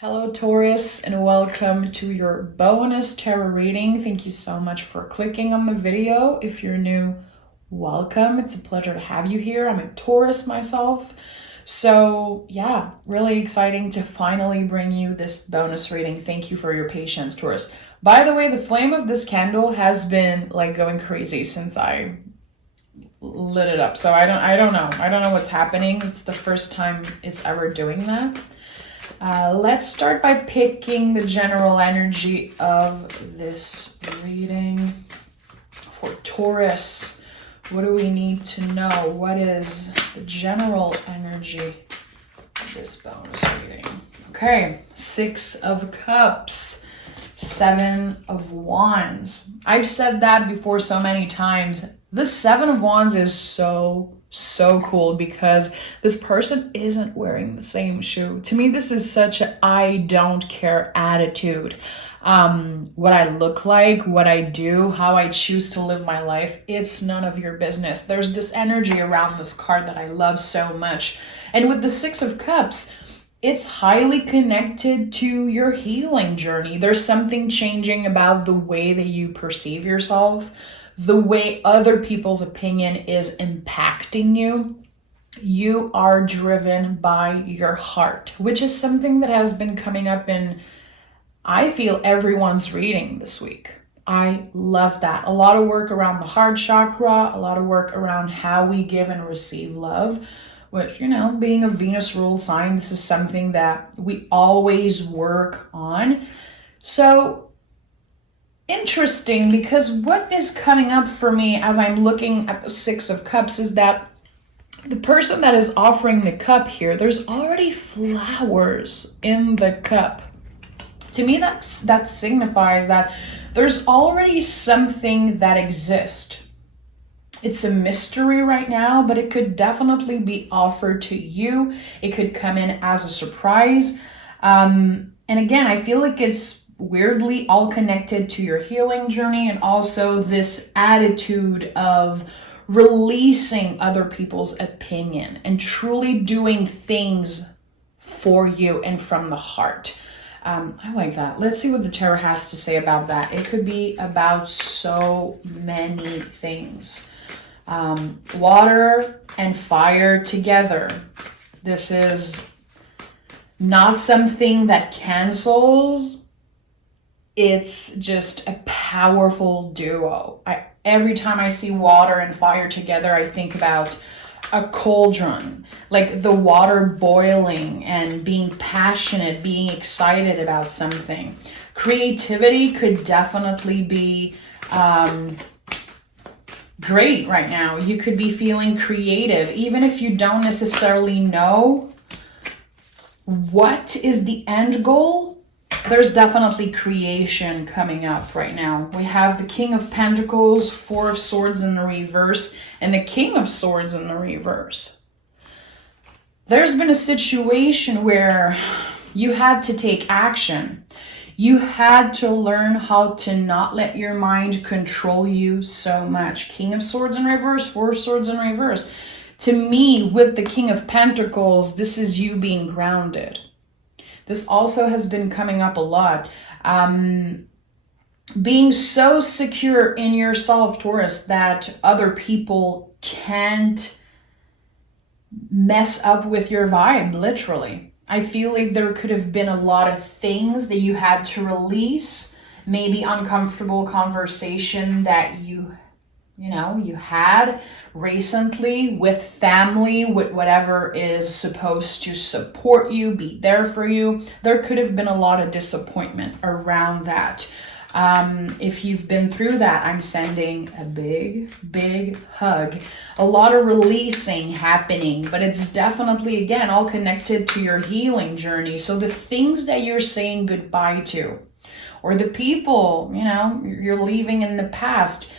Hello Taurus, and welcome to your bonus tarot reading. Thank you so much for clicking on the video. If you're new, welcome. It's a pleasure to have you here. I'm a Taurus myself. So yeah, really exciting to finally bring you this bonus reading. Thank you for your patience, Taurus. By the way, the flame of this candle has been like going crazy since I lit it up. So I don't know what's happening. It's the first time it's ever doing that. Let's start by picking the general energy of this reading. For Taurus, what do we need to know? What is the general energy of this bonus reading? Okay, Six of Cups, Seven of Wands. I've said that before so many times. The Seven of Wands is so cool because this person isn't wearing the same shoe. To me, this is such an I don't care attitude. What I look like, what I do, how I choose to live my life, it's none of your business. There's this energy around this card that I love so much. And with the Six of Cups, it's highly connected to your healing journey. There's something changing about the way that you perceive yourself, the way other people's opinion is impacting you. You are driven by your heart, which is something that has been coming up in, I feel, everyone's reading this week. I love that. A lot of work around the heart chakra, a lot of work around how we give and receive love, which, you know, being a Venus ruled sign, this is something that we always work on. So interesting, because what is coming up for me as I'm looking at the Six of Cups is that the person that is offering the cup here, there's already flowers in the cup. To me, that signifies that there's already something that exists. It's a mystery right now, but it could definitely be offered to you. It could come in as a surprise. And again, I feel like it's weirdly all connected to your healing journey, and also this attitude of releasing other people's opinion and truly doing things for you and from the heart. I like that. Let's see what the tarot has to say about that. It could be about so many things. Water and fire together. This is not something that cancels. It's just a powerful duo. Every time I see water and fire together, I think about a cauldron, like the water boiling and being passionate, being excited about something. Creativity could definitely be great right now. You could be feeling creative, even if you don't necessarily know what is the end goal. There's definitely creation coming up right now. We have the King of Pentacles, Four of Swords in the reverse, and the King of Swords in the reverse. There's been a situation where you had to take action. You had to learn how to not let your mind control you so much. King of Swords in reverse, Four of Swords in reverse. To me, with the King of Pentacles, this is you being grounded. This also has been coming up a lot. Being so secure in yourself, Taurus, that other people can't mess up with your vibe, literally. I feel like there could have been a lot of things that you had to release, maybe uncomfortable conversation that you had recently with family, with whatever is supposed to support you, be there for you. There could have been a lot of disappointment around that. If you've been through that, I'm sending a big hug. A lot of releasing happening, but it's definitely, again, all connected to your healing journey. So the things that you're saying goodbye to, or the people, you're leaving in the past,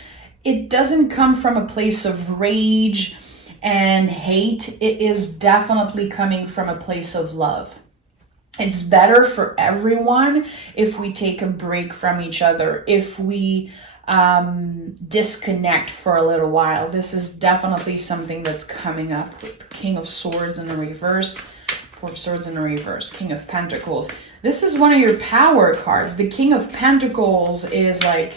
it doesn't come from a place of rage and hate. It is definitely coming from a place of love. It's better for everyone if we take a break from each other, if we disconnect for a little while. This is definitely something that's coming up with the King of Swords in the reverse, Four of Swords in the reverse, King of Pentacles. This is one of your power cards. The King of Pentacles is like,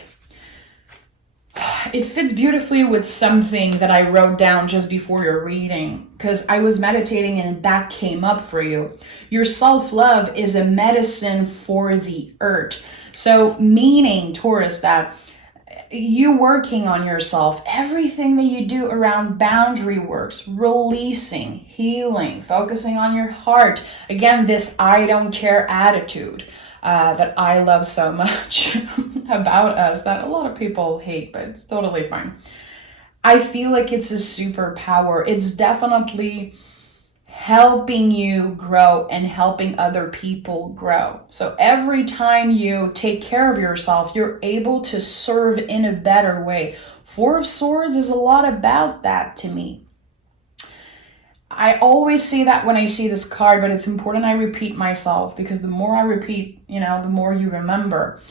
it fits beautifully with something that I wrote down just before your reading, because I was meditating and that came up for you. Your self-love is a medicine for the earth. So meaning, Taurus, that you working on yourself, everything that you do around boundary works, releasing, healing, focusing on your heart. Again, this I don't care attitude that I love so much about us that a lot of people hate, but it's totally fine. I feel like it's a superpower. It's definitely helping you grow and helping other people grow. So every time you take care of yourself, you're able to serve in a better way. Four of Swords is a lot about that to me. I always say that when I see this card, but it's important I repeat myself, because the more I repeat, you know, the more you remember.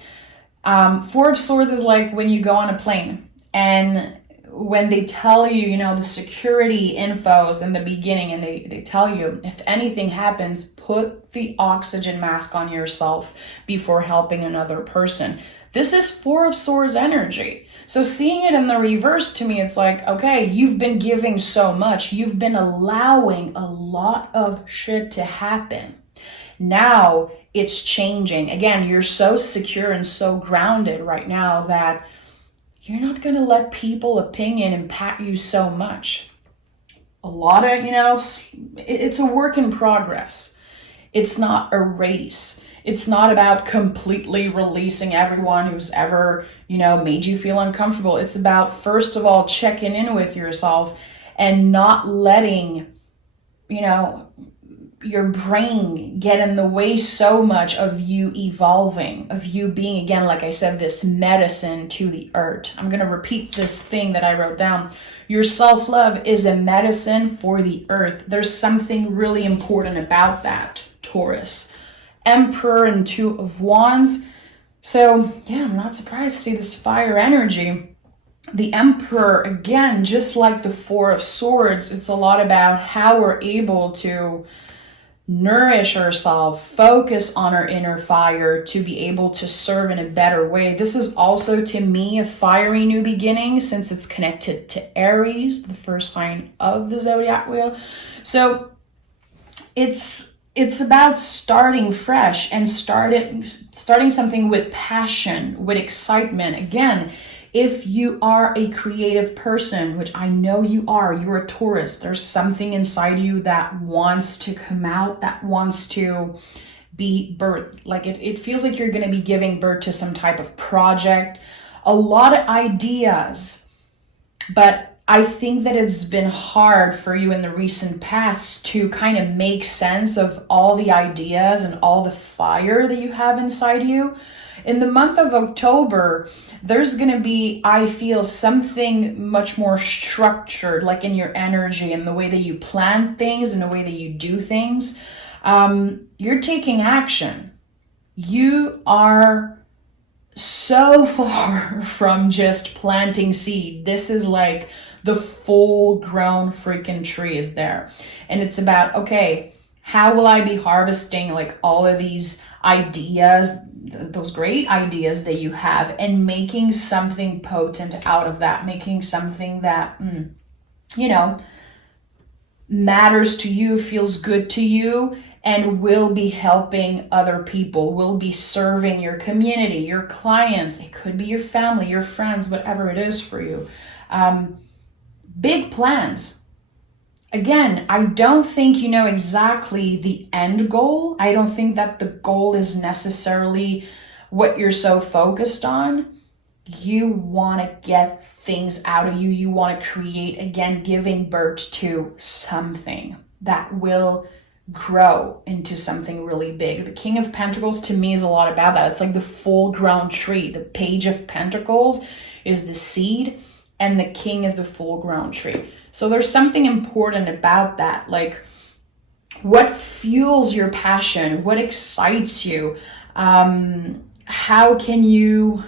Four of Swords is like when you go on a plane and when they tell you, you know, the security infos in the beginning, and they tell you, if anything happens, put the oxygen mask on yourself before helping another person. This is Four of Swords energy. So seeing it in the reverse, to me, it's like, okay, you've been giving so much. You've been allowing a lot of shit to happen. Now it's changing. Again, you're so secure and so grounded right now that you're not going to let people's opinion impact you so much. A lot of, you know, it's a work in progress. It's not a race. It's not about completely releasing everyone who's ever, you know, made you feel uncomfortable. It's about, first of all, checking in with yourself and not letting, you know, your brain get in the way so much of you evolving, of you being, again, like I said, this medicine to the earth. I'm going to repeat this thing that I wrote down. Your self-love is a medicine for the earth. There's something really important about that, Taurus. Emperor and Two of Wands. So yeah, I'm not surprised to see this fire energy. The Emperor, again, just like the Four of Swords, it's a lot about how we're able to nourish ourselves, focus on our inner fire to be able to serve in a better way. This is also, to me, a fiery new beginning, since it's connected to Aries, the first sign of the zodiac wheel. So it's about starting fresh and starting something with passion, with excitement. Again, if you are a creative person, which I know you are, you're a Taurus, there's something inside you that wants to come out, that wants to be birthed. Like it feels like you're going to be giving birth to some type of project, a lot of ideas, but I think that it's been hard for you in the recent past to kind of make sense of all the ideas and all the fire that you have inside you. In the month of October, there's going to be, I feel, something much more structured, like in your energy and the way that you plan things and the way that you do things. You're taking action. You are so far from just planting seed. This is like the full grown freaking tree is there. And it's about, okay, how will I be harvesting like all of these ideas, those great ideas that you have, and making something potent out of that, making something that, you know, matters to you, feels good to you, and will be helping other people, will be serving your community, your clients. It could be your family, your friends, whatever it is for you. Big plans. Again, I don't think you know exactly the end goal. I don't think that the goal is necessarily what you're so focused on. You want to get things out of you. You want to create, again, giving birth to something that will grow into something really big. The King of Pentacles, to me, is a lot about that. It's like the full-grown tree. The Page of Pentacles is the seed, and the King is the full-grown tree. So there's something important about that. Like, what fuels your passion? What excites you? How can you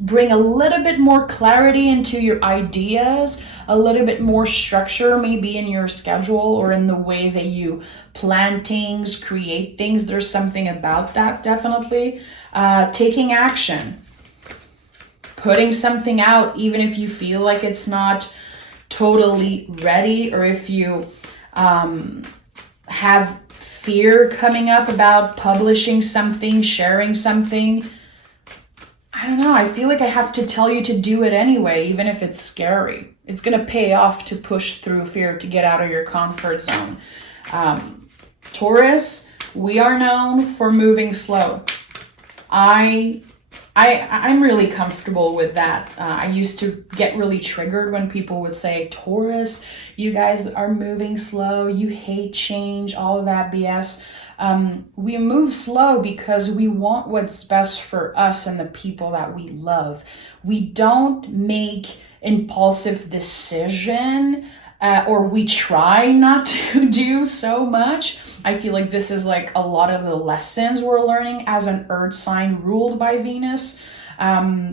bring a little bit more clarity into your ideas, a little bit more structure maybe in your schedule or in the way that you plan things, create things. There's something about that, definitely. Taking action, putting something out, even if you feel like it's not totally ready, or if you have fear coming up about publishing something, sharing something. I don't know, I feel like I have to tell you to do it anyway, even if it's scary. It's gonna pay off to push through fear, to get out of your comfort zone. Taurus, we are known for moving slow. I'm really comfortable with that. I used to get really triggered when people would say, Taurus, you guys are moving slow, you hate change, all of that BS. We move slow because we want what's best for us and the people that we love. We don't make impulsive decision, or we try not to do so much. I feel like this is like a lot of the lessons we're learning as an earth sign ruled by Venus. A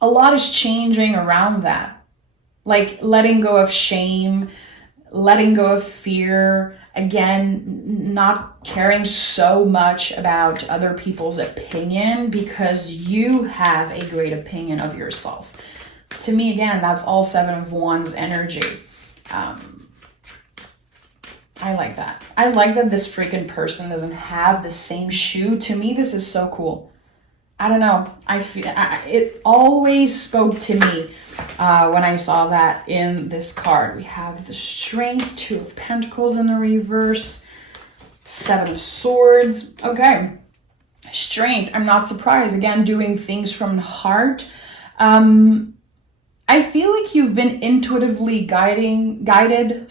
lot is changing around that. Like letting go of shame, letting go of fear, again, not caring so much about other people's opinion because you have a great opinion of yourself. To me, again, that's all Seven of Wands energy. I like that. I like that this freaking person doesn't have the same shoe. To me, this is so cool. I don't know. It always spoke to me when I saw that in this card. We have the Strength, Two of Pentacles in the reverse, Seven of Swords. Okay. Strength. I'm not surprised. Again, doing things from the heart. I feel like you've been intuitively guided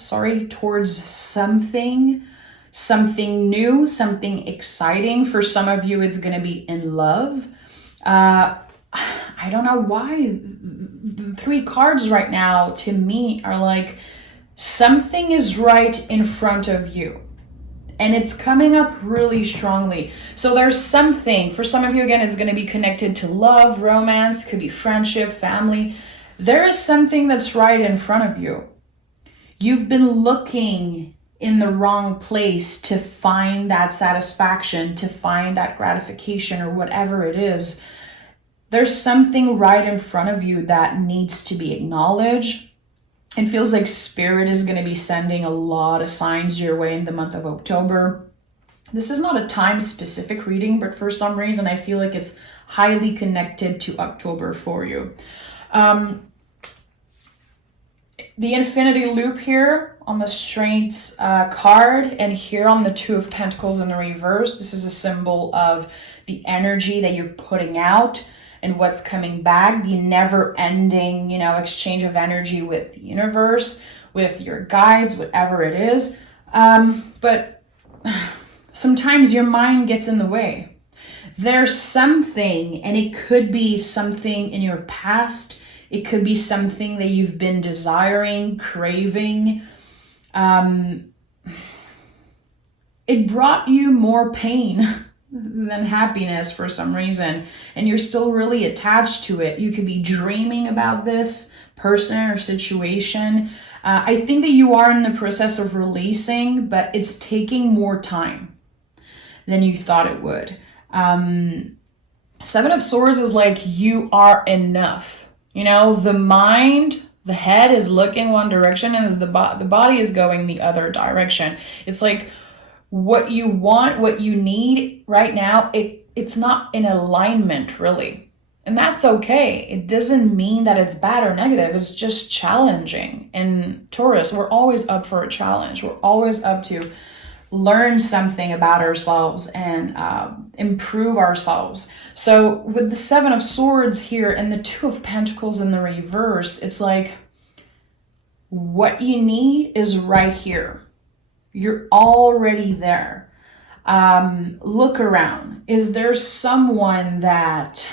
towards something new, something exciting. For some of you, it's going to be in love. I don't know why. The three cards right now to me are like something is right in front of you. And it's coming up really strongly. So there's something, for some of you, again, it's going to be connected to love, romance, could be friendship, family. There is something that's right in front of you. You've been looking in the wrong place to find that satisfaction, to find that gratification, or whatever it is. There's something right in front of you that needs to be acknowledged. It feels like Spirit is going to be sending a lot of signs your way in the month of October. This is not a time-specific reading, but for some reason I feel like it's highly connected to October for you. The Infinity Loop here on the Strengths card, and here on the Two of Pentacles in the reverse. This is a symbol of the energy that you're putting out and what's coming back, the never-ending, exchange of energy with the universe, with your guides, whatever it is. But sometimes your mind gets in the way. There's something, and it could be something in your past. It could be something that you've been desiring, craving. It brought you more pain than happiness for some reason, and you're still really attached to it. You could be dreaming about this person or situation. I think that you are in the process of releasing, but it's taking more time than you thought it would. Seven of Swords is like you are enough. The mind, the head is looking one direction, and the body is going the other direction. It's like what you want, what you need right now, it's not in alignment really. And that's okay. It doesn't mean that it's bad or negative. It's just challenging. And Taurus, we're always up for a challenge. We're always up to learn something about ourselves and improve ourselves. So with the Seven of Swords here and the Two of Pentacles in the reverse, it's like what you need is right here. You're already there. Look around. Is there someone that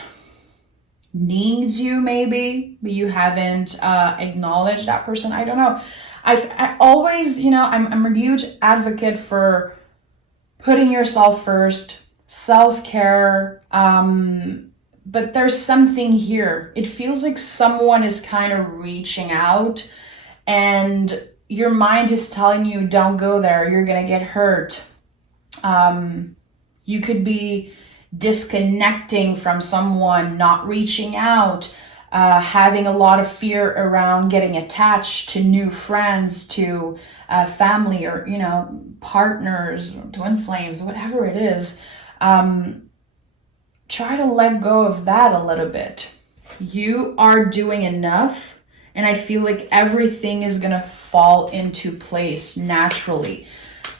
needs you maybe, but you haven't acknowledged that person? I don't know. I always, I'm a huge advocate for putting yourself first, self-care, but there's something here. It feels like someone is kind of reaching out, and your mind is telling you, don't go there, you're gonna get hurt. You could be disconnecting from someone, not reaching out, having a lot of fear around getting attached to new friends, to family, or, you know, partners, twin flames, whatever it is. Try to let go of that a little bit. You are doing enough, and I feel like everything is gonna fall into place naturally.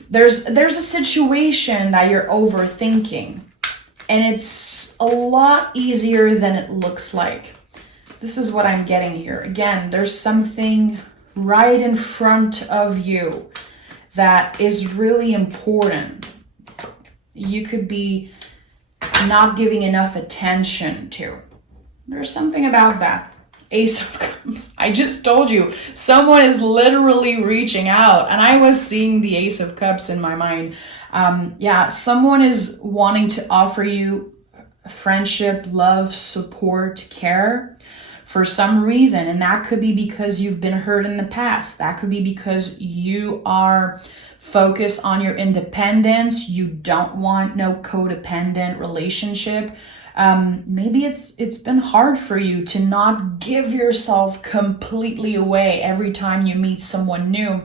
There's a situation that you're overthinking, and it's a lot easier than it looks like. This is what I'm getting here. Again, there's something right in front of you that is really important. You could be not giving enough attention to. There's something about that. Ace of Cups. I just told you, someone is literally reaching out, and I was seeing the Ace of Cups in my mind. Yeah, someone is wanting to offer you friendship, love, support, care for some reason, and that could be because you've been hurt in the past. That could be because you are focused on your independence. You don't want no codependent relationship. Maybe it's been hard for you to not give yourself completely away every time you meet someone new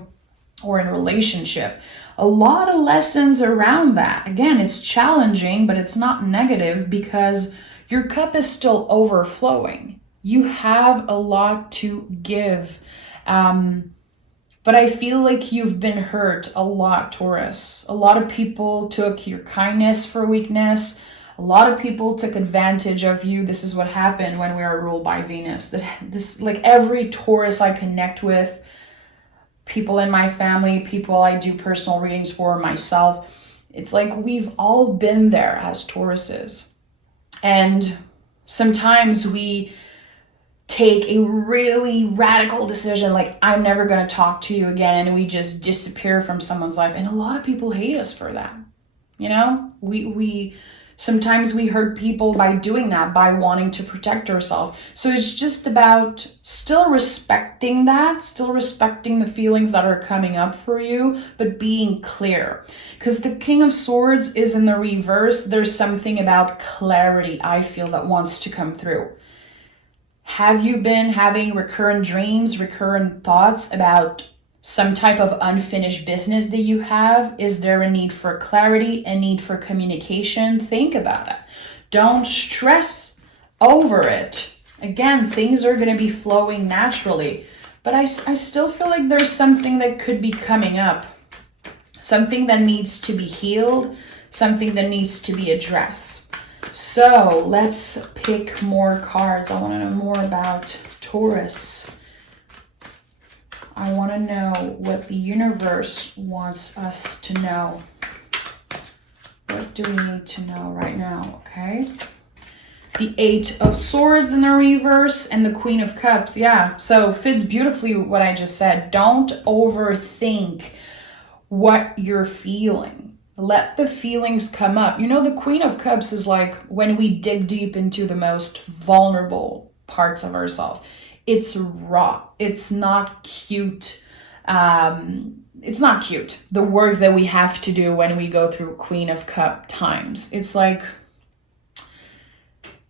or in a relationship. A lot of lessons around that. Again, it's challenging, but it's not negative because your cup is still overflowing. You have a lot to give. But I feel like you've been hurt a lot, Taurus. A lot of people took your kindness for weakness. A lot of people took advantage of you. This is what happened when we are ruled by Venus. This, like every Taurus I connect with, people in my family, people I do personal readings for, myself, it's like we've all been there as Tauruses. And sometimes we take a really radical decision, like I'm never going to talk to you again, and we just disappear from someone's life. And a lot of people hate us for that. You know, we sometimes we hurt people by doing that, by wanting to protect ourselves. So it's just about still respecting that, still respecting the feelings that are coming up for you, but being clear. Because the King of Swords is in the reverse. There's something about clarity, I feel, that wants to come through. Have you been having recurrent dreams, recurrent thoughts about some type of unfinished business that you have? Is there a need for clarity, a need for communication? Think about it. Don't stress over it. Again, things are going to be flowing naturally, but I still feel like there's something that could be coming up, something that needs to be healed, something that needs to be addressed. So let's pick more cards. I want to know more about Taurus. I want to know what the universe wants us to know. What do we need to know right now? Okay. The Eight of Swords in the reverse and the Queen of Cups. Yeah, so fits beautifully what I just said. Don't overthink what you're feeling. Let the feelings come up. You know, the Queen of Cups is like when we dig deep into the most vulnerable parts of ourselves. It's raw. It's not cute. It's not cute. The work that we have to do when we go through Queen of Cup times. It's like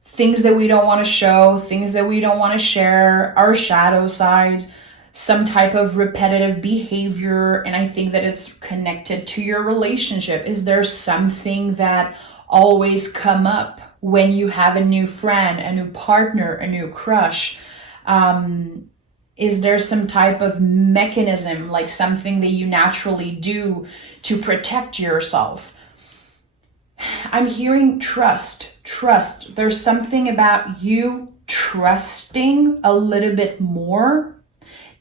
things that we don't want to show, things that we don't want to share, our shadow side, some type of repetitive behavior. And I think that it's connected to your relationship. Is there something that always come up when you have a new friend, a new partner, a new crush? Is there some type of mechanism, like something that you naturally do to protect yourself? I'm hearing trust. There's something about you trusting a little bit more,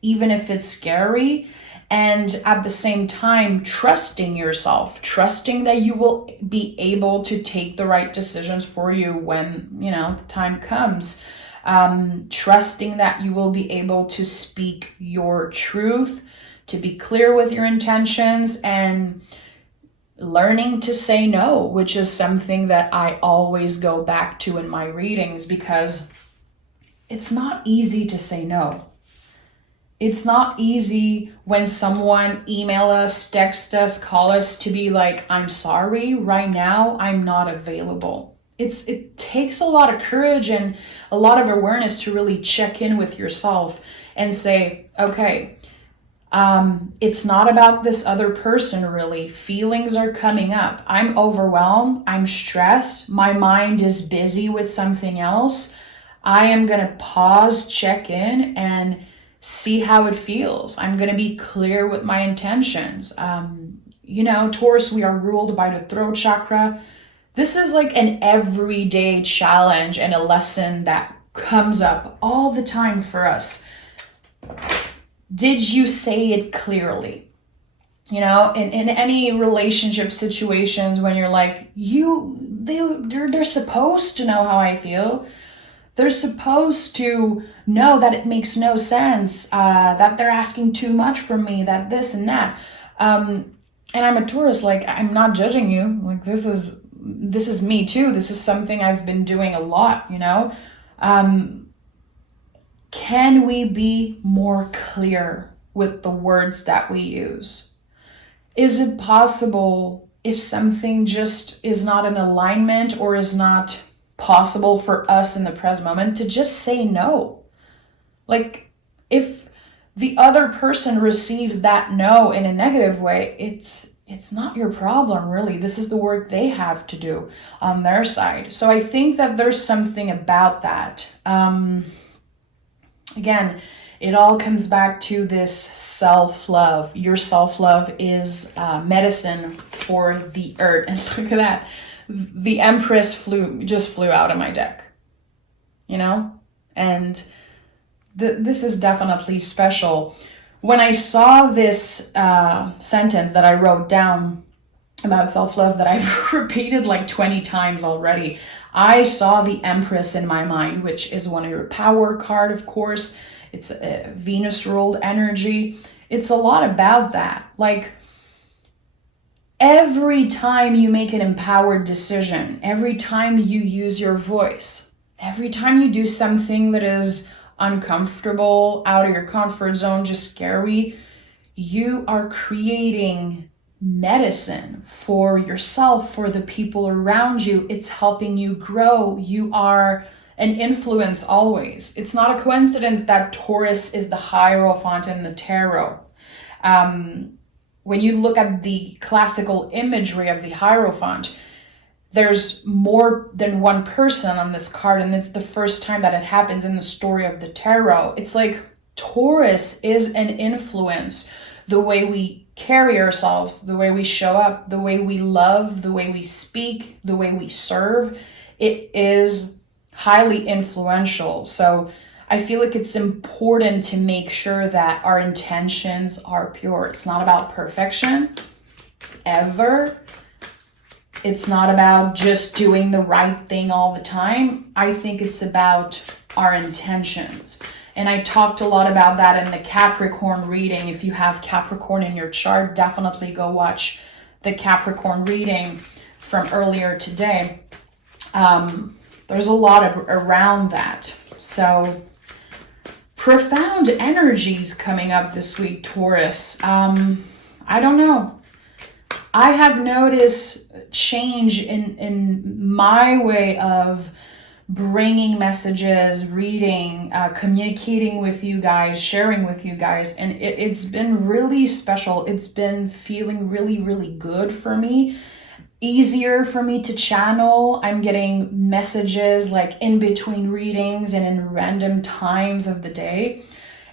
even if it's scary. And at the same time, trusting yourself, trusting that you will be able to take the right decisions for you when, you know, the time comes. Trusting that you will be able to speak your truth, to be clear with your intentions, and learning to say no, which is something that I always go back to in my readings, because it's not easy to say no. It's not easy when someone email us, text us, call us to be like, I'm sorry, right now I'm not available. It takes a lot of courage and a lot of awareness to really check in with yourself and say, okay, it's not about this other person really. Feelings are coming up. I'm overwhelmed. I'm stressed. My mind is busy with something else. I am going to pause, check in, and see how it feels. I'm going to be clear with my intentions. Taurus, we are ruled by the throat chakra. This is like an everyday challenge and a lesson that comes up all the time for us. Did you say it clearly? In any relationship situations, when you're like, they're supposed to know how I feel. They're supposed to know that it makes no sense, that they're asking too much from me, that this and that. And I'm a Taurus, like, I'm not judging you. Like, this is me too. This is something I've been doing a lot, Can we be more clear with the words that we use? Is it possible, if something just is not in alignment or is not possible for us in the present moment, to just say no? Like, if the other person receives that no in a negative way, it's not your problem, really. This is the work they have to do on their side. So I think that there's something about that. Again, it all comes back to this self-love. Your self-love is medicine for the earth. And look at that. The Empress just flew out of my deck, and this is definitely special. When I saw this sentence that I wrote down about self-love that I've repeated like 20 times already, I saw the Empress in my mind, which is one of your power card, of course. It's a Venus ruled energy. It's a lot about that. Like, every time you make an empowered decision, every time you use your voice, every time you do something that is uncomfortable, out of your comfort zone, just scary, you are creating medicine for yourself, for the people around you. It's helping you grow. You are an influence always. It's not a coincidence that Taurus is the Hierophant in the tarot. When you look at the classical imagery of the Hierophant, there's more than one person on this card, and it's the first time that it happens in the story of the tarot. It's like Taurus is an influence. The way we carry ourselves, the way we show up, the way we love, the way we speak, the way we serve, it is highly influential. So I feel like it's important to make sure that our intentions are pure. It's not about perfection, ever. It's not about just doing the right thing all the time. I think it's about our intentions. And I talked a lot about that in the Capricorn reading. If you have Capricorn in your chart, definitely go watch the Capricorn reading from earlier today. There's a lot around that. So profound energies coming up this week, Taurus. I don't know. I have noticed change in my way of bringing messages, reading, communicating with you guys, sharing with you guys. And it's been really special. It's been feeling really, really good for me. Easier for me to channel. I'm getting messages like in between readings and in random times of the day.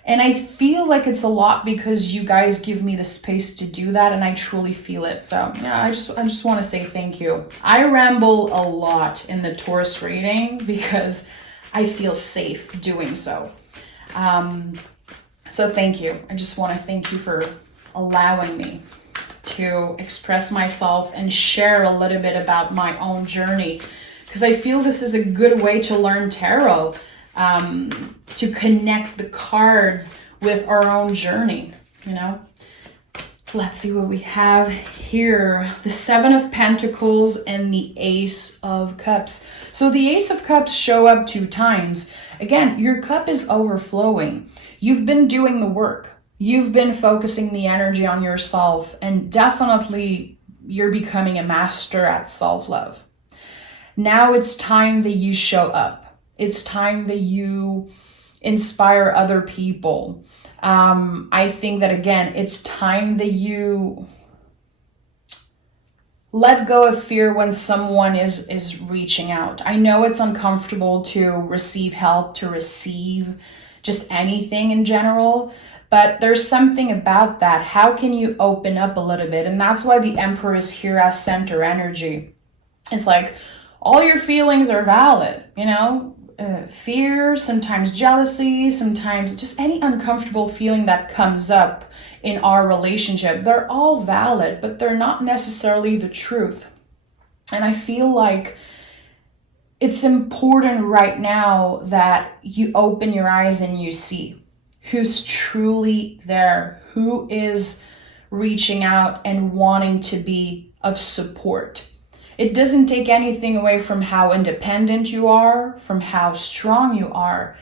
And I feel like it's a lot because you guys give me the space to do that, and I truly feel it. So yeah, I just want to say thank you. I ramble a lot in the Taurus reading because I feel safe doing so. So thank you. I just want to thank you for allowing me to express myself and share a little bit about my own journey, because I feel this is a good way to learn tarot. To connect the cards with our own journey, Let's see what we have here. The Seven of Pentacles and the Ace of Cups. So the Ace of Cups show up 2 times. Again, your cup is overflowing. You've been doing the work. You've been focusing the energy on yourself, and definitely you're becoming a master at self-love. Now it's time that you show up. It's time that you inspire other people. I think that, again, it's time that you let go of fear when someone is reaching out. I know it's uncomfortable to receive help, to receive just anything in general, but there's something about that. How can you open up a little bit? And that's why the Emperor is here as center energy. It's like all your feelings are valid, you know? Fear, sometimes jealousy, sometimes just any uncomfortable feeling that comes up in our relationship. They're all valid, but they're not necessarily the truth. And I feel like it's important right now that you open your eyes and you see who's truly there, who is reaching out and wanting to be of support. It doesn't take anything away from how independent you are, from how strong you are,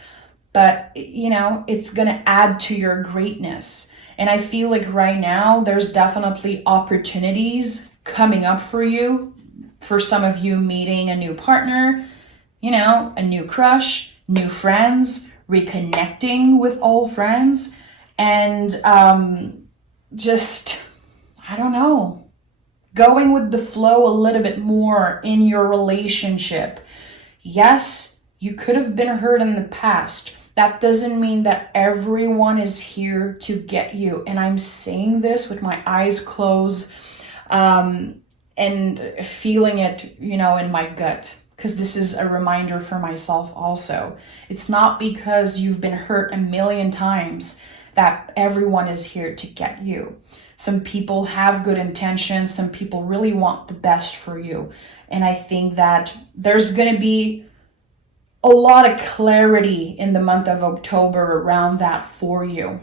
but you know, it's going to add to your greatness. And I feel like right now there's definitely opportunities coming up for you. For some of you, meeting a new partner, you know, a new crush, new friends, reconnecting with old friends, and just, I don't know, going with the flow a little bit more in your relationship. Yes, you could have been hurt in the past. That doesn't mean that everyone is here to get you. And I'm saying this with my eyes closed and feeling it, you know, in my gut, because this is a reminder for myself also. It's not because you've been hurt a million times that everyone is here to get you. Some people have good intentions. Some people really want the best for you. And I think that there's going to be a lot of clarity in the month of October around that for you.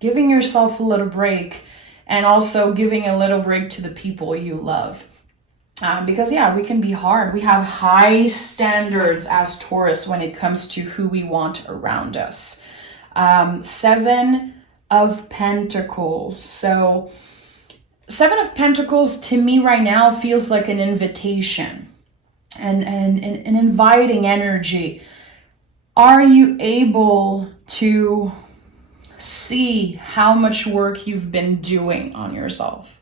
Giving yourself a little break, and also giving a little break to the people you love. Because yeah, we can be hard. We have high standards as Taurus when it comes to who we want around us. 7 of Pentacles. So 7 of Pentacles to me right now feels like an invitation and an inviting energy. Are you able to see how much work you've been doing on yourself?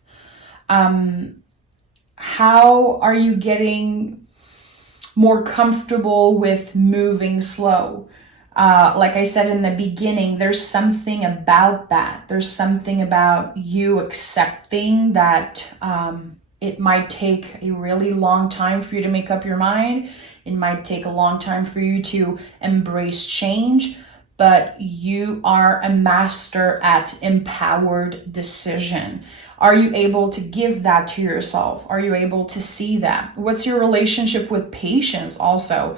How are you getting more comfortable with moving slow? Like I said in the beginning, there's something about that. There's something about you accepting that it might take a really long time for you to make up your mind. It might take a long time for you to embrace change, but you are a master at empowered decision. Are you able to give that to yourself? Are you able to see that? What's your relationship with patience also?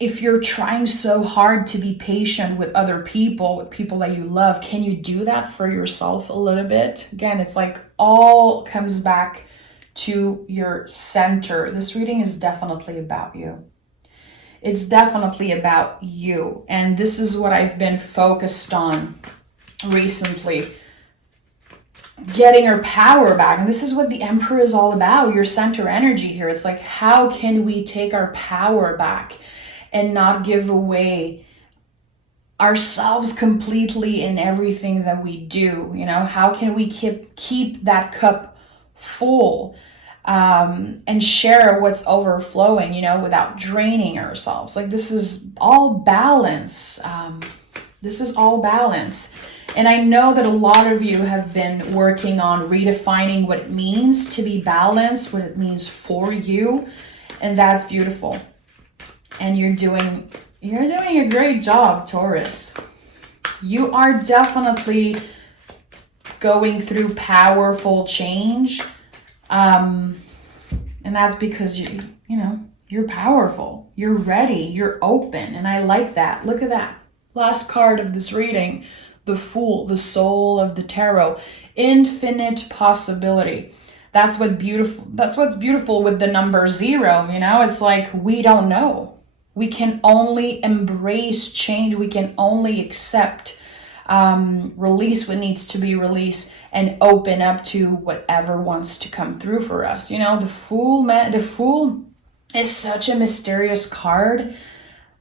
If you're trying so hard to be patient with other people, with people that you love, can you do that for yourself a little bit? Again, it's like all comes back to your center. This reading is definitely about you. It's definitely about you. And this is what I've been focused on recently. Getting our power back. And this is what the Emperor is all about, your center energy here. It's like, how can we take our power back and not give away ourselves completely in everything that we do? You know, how can we keep that cup full and share what's overflowing, you know, without draining ourselves? Like, this is all balance. This is all balance. And I know that a lot of you have been working on redefining what it means to be balanced, what it means for you, and that's beautiful. And you're doing a great job, Taurus. You are definitely going through powerful change. And that's because you're powerful. You're ready. You're open. And I like that. Look at that. Last card of this reading. the Fool, the soul of the tarot. Infinite possibility. That's what's beautiful with the number 0, you know? It's like we don't know. We can only embrace change. We can only accept, release what needs to be released, and open up to whatever wants to come through for us. You know, the Fool, the Fool is such a mysterious card.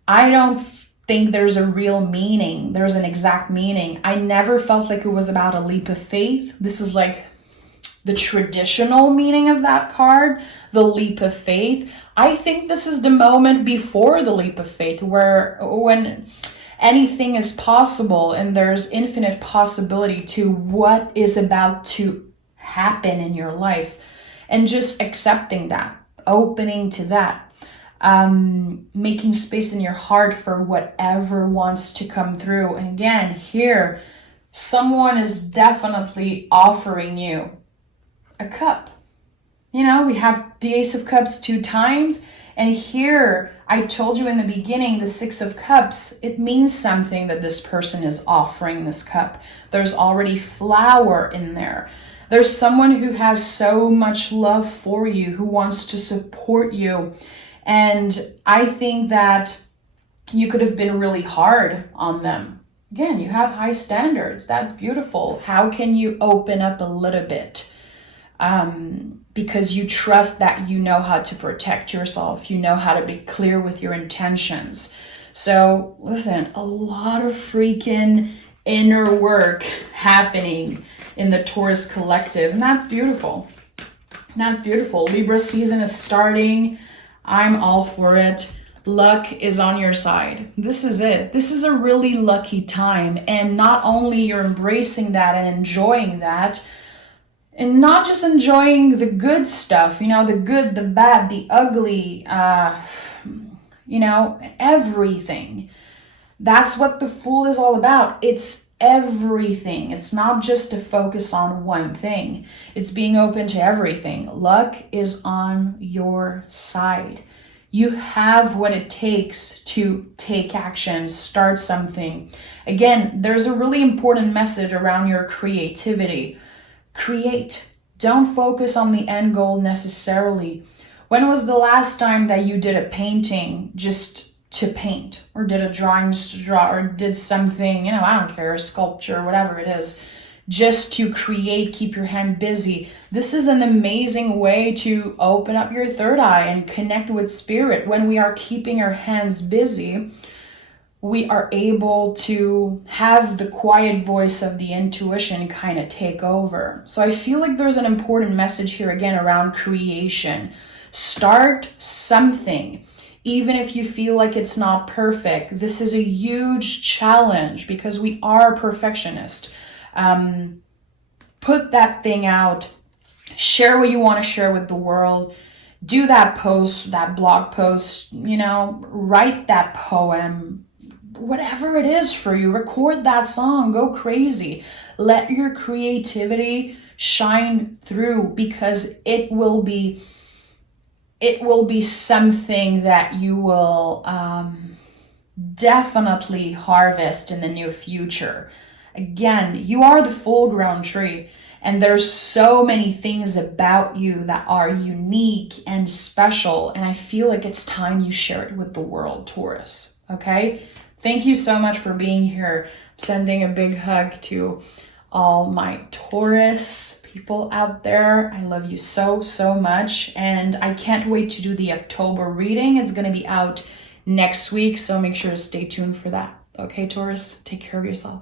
I don't think there's a real meaning. There's an exact meaning. I never felt like it was about a leap of faith. This is like the traditional meaning of that card, the leap of faith. I think this is the moment before the leap of faith, where when anything is possible and there's infinite possibility to what is about to happen in your life, and just accepting that, opening to that, making space in your heart for whatever wants to come through. And again, here, someone is definitely offering you a cup. You know, we have the Ace of Cups 2 times, and here I told you in the beginning, the 6 of Cups, it means something that this person is offering this cup. There's already flower in there. There's someone who has so much love for you, who wants to support you. And I think that you could have been really hard on them. Again, you have high standards. That's beautiful. How can you open up a little bit? Because you trust that you know how to protect yourself. You know how to be clear with your intentions. So listen, a lot of freaking inner work happening in the Taurus collective. And that's beautiful. That's beautiful. Libra season is starting. I'm all for it. Luck is on your side. This is it. This is a really lucky time. And not only you're embracing that and enjoying that, and not just enjoying the good stuff, you know, the good, the bad, the ugly, you know, everything. That's what the Fool is all about. It's everything. It's not just to focus on one thing. It's being open to everything. Luck is on your side. You have what it takes to take action, start something. Again, there's a really important message around your creativity. Create. Don't focus on the end goal necessarily. When was the last time that you did a painting just to paint, or did a drawing just to draw, or did something, you know, I don't care, sculpture, whatever it is, just to create, keep your hand busy? This is an amazing way to open up your third eye and connect with spirit. When we are keeping our hands busy, we are able to have the quiet voice of the intuition kind of take over. So I feel like there's an important message here again around creation. Start something. Even if you feel like it's not perfect, this is a huge challenge because we are perfectionists. Put that thing out. Share what you want to share with the world. Do that post, that blog post, you know, write that poem. Whatever it is for you, record that song, go crazy. Let your creativity shine through, because it will be something that you will definitely harvest in the near future. Again, you are the full-grown tree, and there's so many things about you that are unique and special, and I feel like it's time you share it with the world, Taurus, okay? Thank you so much for being here. I'm sending a big hug to all my Taurus people out there. I love you so, so much. And I can't wait to do the October reading. It's going to be out next week, so make sure to stay tuned for that. Okay, Taurus, take care of yourself.